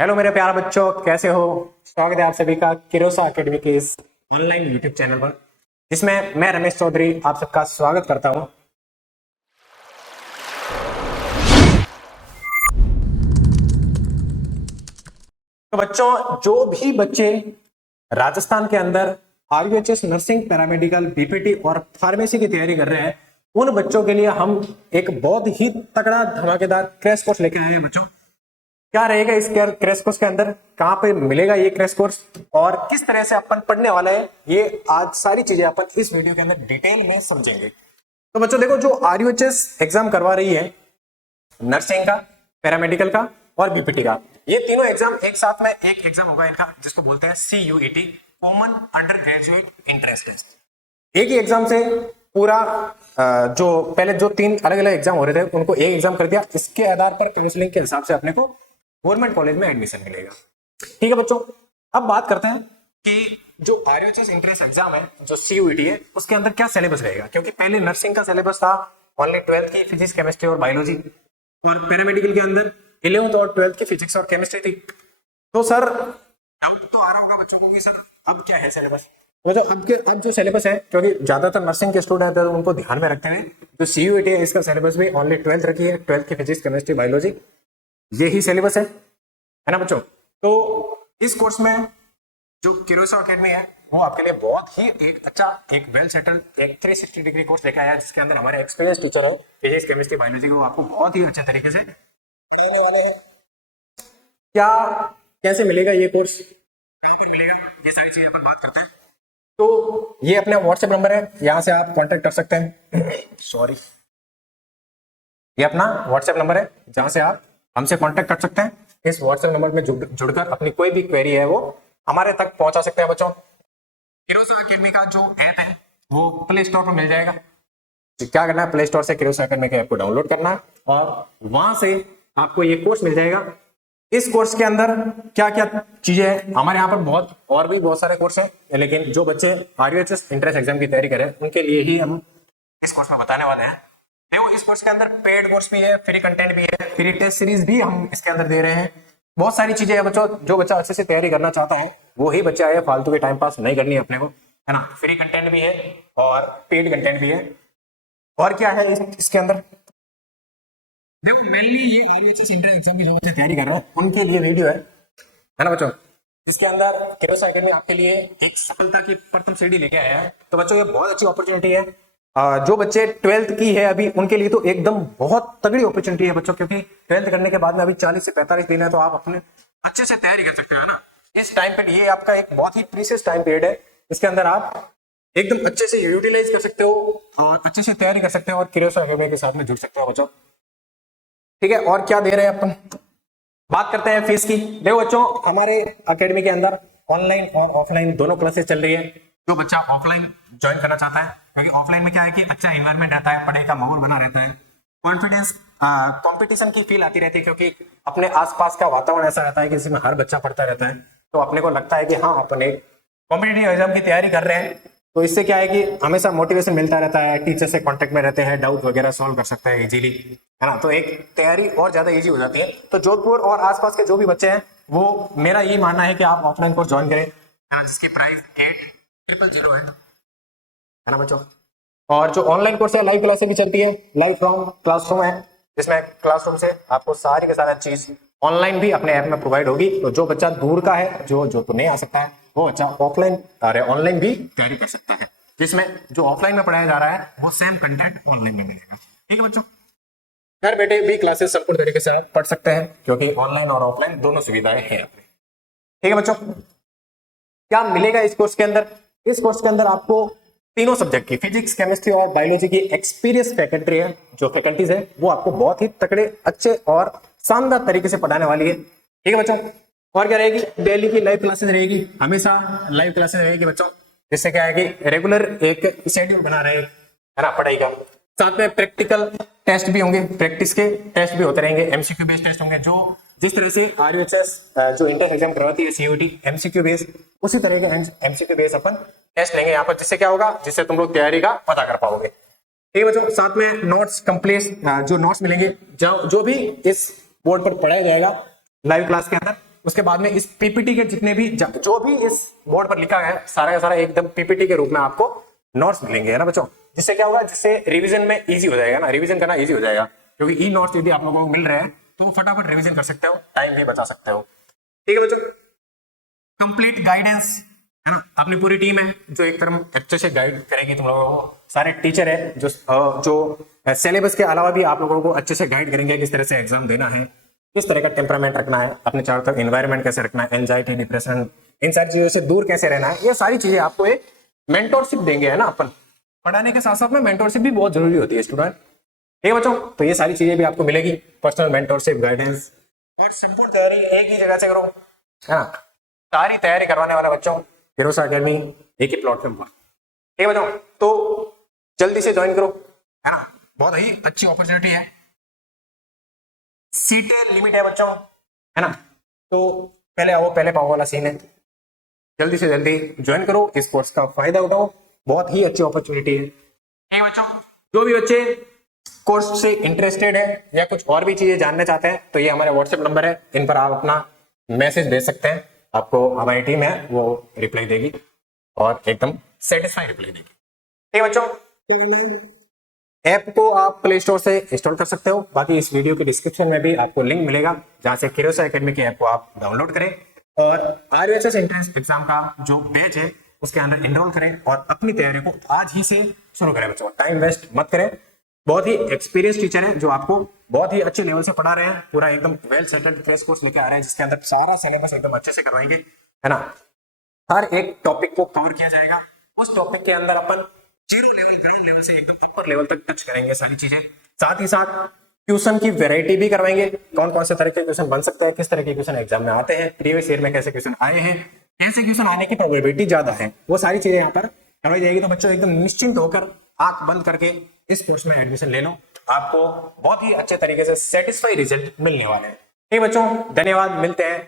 Hello मेरे प्यारे बच्चों, कैसे हो। स्वागत है आप सभी का किरोसा एकेडमी के इस ऑनलाइन यूट्यूब चैनल पर, जिसमें मैं रमेश चौधरी आप सबका स्वागत करता हूं। तो बच्चों, जो भी बच्चे राजस्थान के अंदर आरयूएचएस नर्सिंग, पैरामेडिकल, बीपीटी और फार्मेसी की तैयारी कर रहे हैं, उन बच्चों के लिए हम एक बहुत ही तगड़ा धमाकेदार क्रैश कोर्स लेके आए हैं। बच्चों, क्या रहेगा इस क्रैश कोर्स के अंदर, कहां पे मिलेगा ये क्रैश कोर्स और किस तरह से अपन पढ़ने वाला है, ये आज सारी चीजें अपन इस वीडियो के अंदर डिटेल में समझेंगे। तो बच्चों देखो, जो आरयूएचएस एग्जाम करवा रही है, नर्सिंग का, पैरामेडिकल का और बीपीटी का, ये तीनों एग्जाम एक साथ में एक एग्जाम होगा इनका, जिसको बोलते हैं CUET, common undergraduate entrance test. एक ही एग्जाम से पूरा जो पहले जो तीन अलग अलग एग्जाम हो रहे थे उनको एक एग्जाम कर दिया। इसके आधार पर काउंसलिंग के हिसाब से अपने को गवर्नमेंट कॉलेज में एडमिशन मिलेगा। ठीक है बच्चों, अब बात करते हैं कि जो आरयूएचएस एंट्रेंस एग्जाम है, जो CUET है, उसके अंदर क्या सिलेबस रहेगा। क्योंकि पहले नर्सिंग का सिलेबस था ओनली 12th की फिजिक्स, केमिस्ट्री और बायोलॉजी, और पैरामेडिकल के अंदर 11th और 12th की फिजिक्स और केमिस्ट्री थी। तो सर डाउट तो आ रहा होगा बच्चों को कि सर अब क्या है सिलेबस। तो अब जो सिलेबस है, क्योंकि ज्यादातर नर्सिंग के स्टूडेंट है तो उनको ध्यान में रखते हुए जो CUET है, इसका सिलेबस भी ओनली 12th रखी है। 12th की फिजिक्स, केमिस्ट्री, बायोलॉजी, यही सिलेबस है ना बच्चों। तो इस कोर्स में जो किरोसा एकेडमी है वो आपके लिए बहुत ही एक अच्छा, एक वेल सेटल्ड, एक 360 डिग्री कोर्स लेकर आया है, जिसके अंदर हमारे एक्सपीरियंस टीचर है फिजिक्स, केमिस्ट्री, बायोलॉजी को आपको बहुत ही अच्छे तरीके से पढ़ाने वाले हैं। क्या कैसे मिलेगा ये कोर्स, कहाँ पर मिलेगा, ये सारी चीजें अपन बात करते हैं। तो ये अपना व्हाट्सएप नंबर है, यहाँ से आप कांटेक्ट कर सकते हैं। सॉरी, ये अपना व्हाट्सएप नंबर है जहां से आप हमसे कांटेक्ट कर सकते हैं। इस व्हाट्सएप नंबर में जुड़कर अपनी कोई भी क्वेरी है वो हमारे तक पहुंचा सकते हैं। बच्चों, किरोसा एकेडमी का जो ऐप है वो प्ले स्टोर पर मिल जाएगा। तो क्या करना है, प्ले स्टोर से किरोसा एकेडमी के ऐप को डाउनलोड करना है और वहां से आपको ये कोर्स मिल जाएगा। इस कोर्स के अंदर क्या क्या चीजें हैं, हमारे यहाँ पर और भी बहुत सारे कोर्स हैं, लेकिन जो बच्चे आरयूएचएस एंट्रेंस एग्जाम की तैयारी करें उनके लिए ही हम इस कोर्स में बताने वाले हैं। देखो, इस कोर्स के अंदर पेड कोर्स भी है, फ्री कंटेंट भी है, फ्री टेस्ट सीरीज भी हम इसके अंदर दे रहे हैं। बहुत सारी चीजें हैं बच्चों। जो बच्चा अच्छे से तैयारी करना चाहता है वो ही बच्चा है, फालतू के टाइम पास नहीं करनी है अपने को, है ना। फ्री कंटेंट भी है और पेड कंटेंट भी है। और क्या है इसके अंदर, देखो मेनली ये आरयूएचएस एंट्रेंस एग्जाम की जो बच्चे तैयारी कर रहे हैं उनके लिए वीडियो है ना बच्चों। इसके अंदर किरोसा एकेडमी आपके लिए एक सफलता की प्रथम सीढ़ी लेके आया है। तो बच्चों, ये बहुत अच्छी अपॉर्चुनिटी है। जो बच्चे 12th की है अभी, उनके लिए तो एकदम बहुत तगड़ी अपॉर्चुनिटी है बच्चों, क्योंकि 12th करने के बाद में अभी 40 से 45 दिन है, तो आप अपने अच्छे से तैयारी कर सकते हो, है ना। इस टाइम पे ये आपका एक बहुत ही प्रीशियस टाइम पीरियड है। इसके अंदर आप एकदम अच्छे से यूटिलाइज कर सकते हो और अच्छे से तैयारी कर सकते हो और किरोसा एकेडमी के साथ में जुड़ सकते हो बच्चों। ठीक है, और क्या दे रहे हैं अपन, बात करते हैं फीस की। देखो बच्चों, हमारे एकेडमी के अंदर ऑनलाइन और ऑफलाइन दोनों क्लासेस चल रही है। जो बच्चा ऑफलाइन ज्वाइन करना चाहता है, क्योंकि ऑफलाइन में क्या है कि अच्छा एनवायरनमेंट रहता है, पढ़ाई का माहौल बना रहता है, कॉन्फिडेंस, कंपटीशन की फील आती रहती है, क्योंकि अपने आसपास का वातावरण ऐसा रहता है कि इसमें हर बच्चा पढ़ता रहता है। तो अपने को लगता है कि हाँ, अपन एक कॉम्पिटिटिव एग्जाम की तैयारी कर रहे हैं। तो इससे क्या है कि हमेशा मोटिवेशन मिलता रहता है, टीचर से कांटेक्ट में रहते हैं, डाउट वगैरह सॉल्व कर सकते हैं इजीली, है ना। तो एक तैयारी और ज्यादा इजी हो जाती है। तो जोधपुर और आसपास के जो भी बच्चे हैं, वो मेरा ये मानना है कि आप ऑफलाइन कोर्स ज्वाइन करें, जिसकी प्राइस 8000 है ना बच्चों। और जो ऑनलाइन कोर्स है, लाइव क्लासेस भी चलती है, लाइव फ्रॉम क्लासरूम है, जिसमें क्लासरूम से आपको सारी के सारा चीज ऑनलाइन भी अपने ऐप में प्रोवाइड होगी। तो जो बच्चा दूर का है, जो तो नहीं आ सकता है, वो बच्चा ऑफलाइन अरे ऑनलाइन भी तैयारी कर सकता है, जिसमें जो ऑफलाइन में पढ़ाया जा रहा है वो सेम कंटेंट ऑनलाइन में मिलेगा। ठीक है बच्चों, घर बैठे भी क्लासेस संपूर्ण तरीके से आप पढ़ सकते हैं, क्योंकि ऑनलाइन और ऑफलाइन दोनों सुविधाएं हैं। ठीक है बच्चों, क्या मिलेगा इस कोर्स के अंदर, इस कोर्स के अंदर आपको तीनों सब्जेक्ट की फिजिक्स, केमिस्ट्री और बायोलॉजी की एक्सपीरियंस फैकल्टी है, जो फैकल्टीज है वो आपको बहुत ही तगड़े, अच्छे और शानदार तरीके से पढ़ाने वाली है। ठीक है बच्चों, और क्या रहेगी, डेली की लाइव क्लासेस रहेगी, हमेशा लाइव क्लासेस रहेगी बच्चों, जिससे क्या है कि रेगुलर एक शेड्यूल बना रहे, है ना, पढ़ाई का। साथ में प्रैक्टिकल टेस्ट भी होंगे, प्रैक्टिस के टेस्ट भी होते रहेंगे, MCQ बेस्ड टेस्ट होंगे। जो जिस तरह से आरयूएचएस जो इंटर एग्जाम करवाती है CUET MCQ बेस, उसी तरह का MCQ बेस अपन टेस्ट लेंगे यहाँ पर, जिससे क्या होगा, जिससे तुम लोग तैयारी का पता कर पाओगे। ठीक है बच्चों, साथ में नोट्स कंप्लीट, जो नोट्स मिलेंगे, जो भी इस बोर्ड पर पढ़ाया जाएगा लाइव क्लास के अंदर, उसके बाद में इस पीपीटी के जितने भी जो भी इस बोर्ड पर लिखा है सारा का सारा एकदम पीपीटी के रूप में आपको नोट्स मिलेंगे, है ना बच्चों। जिससे क्या होगा, जिससे रिवीजन में इजी हो जाएगा ना, रिवीजन करना इजी हो जाएगा, क्योंकि ई नोट्स यदि आप लोगों को मिल रहे हैं तो फटाफट रिवीजन कर सकते हो, टाइम भी बचा सकते हो। ठीक है बच्चों, कंप्लीट गाइडेंस, है ना, अपनी पूरी टीम है जो एक तरफ अच्छे से गाइड करेगी तुम लोगों को। सारे टीचर है जो सिलेबस के अलावा भी आप लोगों को अच्छे से गाइड करेंगे, किस तरह से एग्जाम देना है, किस तरह का टेम्परामेंट रखना है, अपने चारों तरफ एनवायरनमेंट कैसे रखना है, एंजाइटी, डिप्रेशन, इन सारी चीजों से दूर कैसे रहना है, ये सारी चीजें आपको एक मेंटोरशिप देंगे, है ना। अपन पढ़ाने के साथ साथ में मेंटोरशिप भी बहुत जरूरी होती है स्टूडेंट। ठीक है बच्चों, तो ये सारी चीजें भी आपको मिलेगी, पर्सनल मेंटोरशिप, गाइडेंस और संपूर्ण तैयारी एक ही जगह से करो, है ना। सारी तैयारी करवाने वाला बच्चों फिरोसा अकेडमी एक ही प्लॉट पे हुआ। ठीक है बच्चों, तो जल्दी से ज्वाइन करो, है ना, बहुत ही अच्छी अपॉर्चुनिटी है। सीटें लिमिट है बच्चों, है ना, तो पहले आओ पहले पाओ वाला सीन है। जल्दी से जल्दी ज्वाइन करो, इस कोर्स का फायदा उठाओ, बहुत ही अच्छी अपॉर्चुनिटी है। ठीक है बच्चों, जो भी बच्चे कोर्स से इंटरेस्टेड है या कुछ और भी चीजें जानना चाहते हैं तो ये हमारा व्हाट्सएप नंबर है, इन पर आप अपना मैसेज भेज सकते हैं, आपको हमारी टीम है वो रिप्लाई देगी और एकदम सेटिस्फाई रिप्लाई देगी। ठीक है बच्चों, ऐप को आप प्ले स्टोर से इंस्टॉल कर सकते हो, बाकी इस वीडियो के डिस्क्रिप्शन में भी आपको लिंक मिलेगा जहां से फिरोसा एकेडमी की ऐप को आप डाउनलोड करें और आरयूएचएस एंट्रेंस एग्जाम का जो बैच है उसके अंदर एनरोल करें और अपनी तैयारी को आज ही से शुरू करें बच्चों, टाइम वेस्ट मत करें। बहुत ही एक्सपीरियंस टीचर है जो आपको बहुत ही अच्छे लेवल से पढ़ा रहे हैं, पूरा एकदम वेल सेटल्ड क्रैश कोर्स लेके आ रहे हैं जिसके अंदर सारा सिलेबस एकदम अच्छे से करवाएंगे, है ना। हर एक टॉपिक को कवर किया जाएगा, उस टॉपिक के अंदर अपन जीरो लेवल, ग्राउंड लेवल से एकदम अपर लेवल तक टच करेंगे सारी चीजें। साथ ही साथ ट्यूशन की वैरायटी भी करवाएंगे, कौन कौन से तरह के क्वेश्चन बन सकते हैं, किस तरह के क्वेश्चन एग्जाम में आते हैं, प्रीवियस ईयर में कैसे क्वेश्चन आए हैं, कैसे क्वेश्चन आने की प्रोबेबिलिटी ज्यादा है, वो सारी चीजें यहाँ पर करवाई जाएगी। तो बच्चों एकदम निश्चिंत होकर आंख बंद करके इस कोर्स में एडमिशन ले लो, आपको बहुत ही अच्छे तरीके से सेटिस्फाई रिजल्ट मिलने वाले हैं। ठीक बच्चों, धन्यवाद, मिलते हैं